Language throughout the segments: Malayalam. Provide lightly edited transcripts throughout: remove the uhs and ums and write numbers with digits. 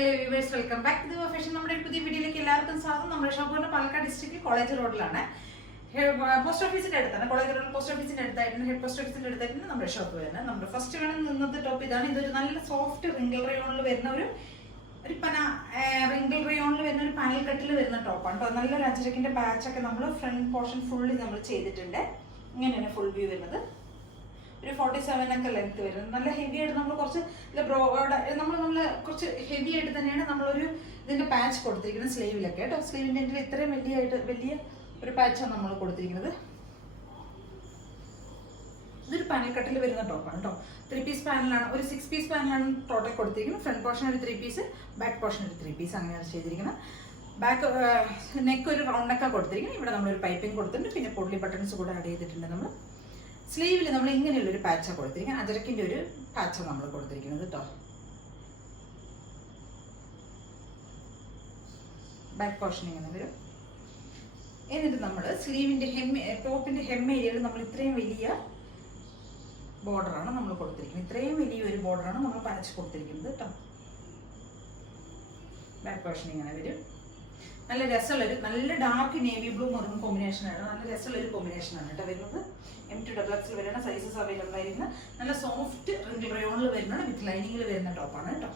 Hello viewers, welcome back to fashion. നമ്മുടെ ഒരു പുതിയ വീഡിയോയിലേക്ക് എല്ലാവർക്കും സ്വാഗതം. നമ്മുടെ ഷോപ്പ് പാലക്കാട് ഡിസ്ട്രിക്റ്റിൽ കോളേജ് റോഡിലാണ്. പോസ്റ്റ് ഓഫീസിന്റെ അടുത്താണ്. കോളേജ് റോഡ് പോസ്റ്റ് ഓഫീസിന്റെ അടുത്തായിട്ടാണ്, ഹെഡ് പോസ്റ്റ് ഓഫീസിന്റെ അടുത്തായിട്ടാണ് നമ്മുടെ ഷോപ്പ് വരുന്നത്. നമ്മുടെ ഫസ്റ്റ് വേണം നിന്നത് ടോപ്പ് ഇതാണ്. ഇതൊരു നല്ല സോഫ്റ്റ് റിങ്കിൾ റയോണിൽ വരുന്ന ഒരു റിങ്കിൾ റയോണിൽ വരുന്ന ഒരു പാനൽ കട്ടിൽ വരുന്ന ടോപ്പാണ് കേട്ടോ. നല്ലൊരു അജരക്കിന്റെ പാച്ചൊക്കെ നമ്മൾ ഫ്രണ്ട് പോർഷൻ ഫുള്ളി നമ്മൾ ചെയ്തിട്ടുണ്ട്. ഇങ്ങനെയാണ് ഫുൾ വ്യൂ വരുന്നത്. ഒരു 47 ഒക്കെ ലെങ്ത് വരുന്നത്. നല്ല ഹെവി ആയിട്ട് നമ്മൾ കുറച്ച് നമ്മൾ കുറച്ച് ഹെവി ആയിട്ട് തന്നെയാണ് നമ്മളൊരു ഇതിന്റെ പാച്ച് കൊടുത്തിരിക്കുന്നത് സ്ലീവിലൊക്കെ കേട്ടോ. സ്ലീവിന്റെ എൻ്റെ ഇത്രയും വലിയ ഒരു പാച്ചാണ് നമ്മൾ കൊടുത്തിരിക്കുന്നത്. ഇതൊരു പാനൽ കട്ടിൽ വരുന്ന ടോപ്പാണ് കേട്ടോ. 3 പീസ് പാനലാണ്, ഒരു 6 പീസ് പാനലാണ് ടോട്ടൽ കൊടുത്തിരിക്കുന്നത്. ഫ്രണ്ട് പോർഷൻ ഒരു 3 പീസ്, ബാക്ക് പോർഷൻ ഒരു 3 പീസ്, അങ്ങനെയാണ് ചെയ്തിരിക്കുന്നത്. ബാക്ക് നെക്ക് ഒരു റൗണ്ട് നെക്കാണ് കൊടുത്തിരിക്കുന്നത്. ഇവിടെ നമ്മളൊരു പൈപ്പിംഗ് കൊടുത്തിട്ടുണ്ട്. പിന്നെ പൊള്ളി ബട്ടൺസ് കൂടെ ആഡ് ചെയ്തിട്ടുണ്ട്. നമ്മൾ സ്ലീവിൽ നമ്മൾ ഇങ്ങനെയുള്ളൊരു പാച്ചാണ് കൊടുത്തിരിക്കുന്നത്. അജരക്കിൻ്റെ ഒരു പാച്ചാണ് നമ്മൾ കൊടുത്തിരിക്കുന്നത് കേട്ടോ. ബാക്ക് പോർഷൻ ഇങ്ങനെ വരും. എന്നിട്ട് നമ്മൾ സ്ലീവിൻ്റെ ടോപ്പിൻ്റെ ഹെം ഏരിയയിൽ നമ്മൾ ഇത്രയും വലിയ ബോർഡറാണ് നമ്മൾ കൊടുത്തിരിക്കുന്നത്. ഇത്രയും വലിയൊരു ബോർഡറാണ് നമ്മൾ പാച്ച് കൊടുത്തിരിക്കുന്നത് കേട്ടോ. ബാക്ക് പോർഷൻ ഇങ്ങനെ വരും. നല്ല രസമുള്ളൊരു നല്ല ഡാർക്ക് നേവി ബ്ലൂ മെറൂൺ കോമ്പിനേഷനാണ്. നല്ല രസമുള്ളൊരു കോമ്പിനേഷനാണ് കേട്ടോ വരുന്നത്. M2XX വരുന്ന സൈസസ് അവൈലബിൾ ആയിരിക്കുന്ന നല്ല സോഫ്റ്റ് റിങ്കിൾ റയോണിൽ വരുന്ന വിത്ത് ലൈനിങ്ങിൽ വരുന്ന ടോപ്പാണ് കേട്ടോ.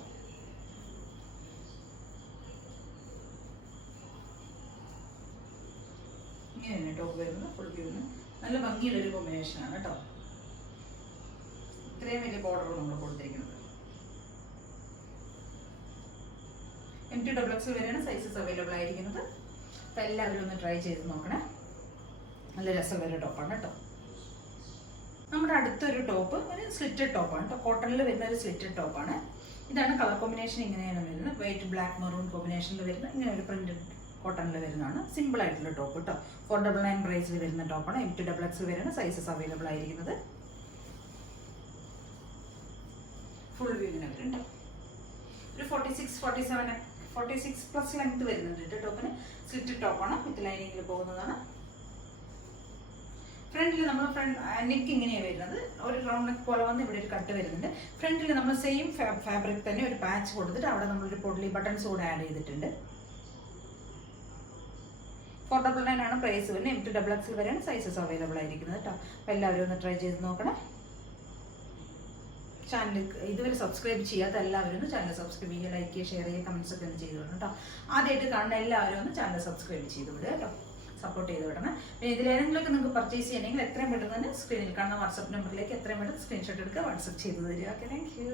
ഇങ്ങനെയാണ് ടോപ്പ് വരുന്നത്. ഫുൾ വ്യൂന്ന് നല്ല ഭംഗിയുള്ളൊരു കോമ്പിനേഷനാണ് കേട്ടോ. ഇത്രയും വലിയ ബോർഡർ നമ്മൾ കൊടുത്തിരിക്കുന്നത്. M2XX വരെയാണ് സൈസസ് അവൈലബിൾ ആയിരിക്കുന്നത്. അപ്പം എല്ലാവരും ഒന്ന് ട്രൈ ചെയ്ത് നോക്കണേ. നല്ല രസമുള്ളൊരു ടോപ്പാണ് കേട്ടോ. നമ്മുടെ അടുത്തൊരു ടോപ്പ് ഒരു സ്ലിറ്റഡ് ടോപ്പാണ് കേട്ടോ. കോട്ടണിൽ വരുന്ന ഒരു സ്ലിറ്റഡ് ടോപ്പാണ്. ഇതാണ് കളർ കോമ്പിനേഷൻ. ഇങ്ങനെയാണ് വരുന്നത്. വൈറ്റ് ബ്ലാക്ക് മെറൂൺ കോമ്പിനേഷനിൽ വരുന്ന ഇങ്ങനെ ഒരു പ്രിന്റഡ് കോട്ടണിൽ വരുന്നതാണ്. സിമ്പിൾ ആയിട്ടുള്ള ടോപ്പ് കേട്ടോ. 499 പ്രൈസിൽ വരുന്ന ടോപ്പാണ്. M2XX വരെയാണ് സൈസസ് അവൈലബിൾ ആയിരിക്കുന്നത്. ഫുൾ വ്യൂവിന് വരുന്നുണ്ടോ. ഒരു 46+ ലെങ്ത് വരുന്നുണ്ട് ടോപ്പിന്. സ്ലിറ്റഡ് ടോപ്പാണ്. വിത്ത് ലൈനിങ്ങിൽ പോകുന്നതാണ്. ഫ്രണ്ടിൽ നമ്മൾ നെക്ക് ഇങ്ങനെയാണ് വരുന്നത്. ഒരു റൗണ്ട് നെക്ക് പോലെ വന്ന് ഇവിടെ ഒരു കട്ട് വരുന്നുണ്ട്. ഫ്രണ്ടിൽ നമ്മൾ സെയിം ഫാബ്രിക് തന്നെ ഒരു പാച്ച് കൊടുത്തിട്ട് അവിടെ നമ്മളൊരു പൊള്ളി ബട്ടൺസ് കൂടെ ആഡ് ചെയ്തിട്ടുണ്ട്. 499 ആണ് പ്രൈസ് വരുന്നത്. M2XX വരെയാണ് സൈസസ് അവൈലബിൾ ആയിരിക്കുന്നത് കേട്ടോ. അപ്പോൾ എല്ലാവരും ഒന്ന് ട്രൈ ചെയ്ത് നോക്കണം. ചാനൽ ഇതുവരെ സബ്സ്ക്രൈബ് ചെയ്യാത്ത എല്ലാവരും ഒന്ന് ചാനൽ സബ്സ്ക്രൈബ് ചെയ്യുക, ലൈക്ക് ചെയ്യുക, ഷെയർ ചെയ്യുക, കമൻസ് ഒക്കെ ഒന്ന് ചെയ്ത് വിടണം കേട്ടോ. ആദ്യമായിട്ട് കാണുന്ന എല്ലാവരും ഒന്ന് ചാനൽ സബ്സ്ക്രൈബ് ചെയ്ത് വിടുക കേട്ടോ. സപ്പോർട്ട് ചെയ്ത് വിടണം. പിന്നെ ഇതിലേതെങ്കിലുമൊക്കെ നിങ്ങൾക്ക് പർച്ചേസ് ചെയ്യണമെങ്കിൽ എത്രയും പെട്ടെന്ന് തന്നെ സ്ക്രീനിൽ കാണുന്ന വാട്സപ്പ് നമ്പറിലേക്ക് എത്രയും പെട്ടെന്ന് സ്ക്രീൻഷോട്ട് എടുക്കുക, വാട്സപ്പ് ചെയ്ത് തരിക. Okay, thank you.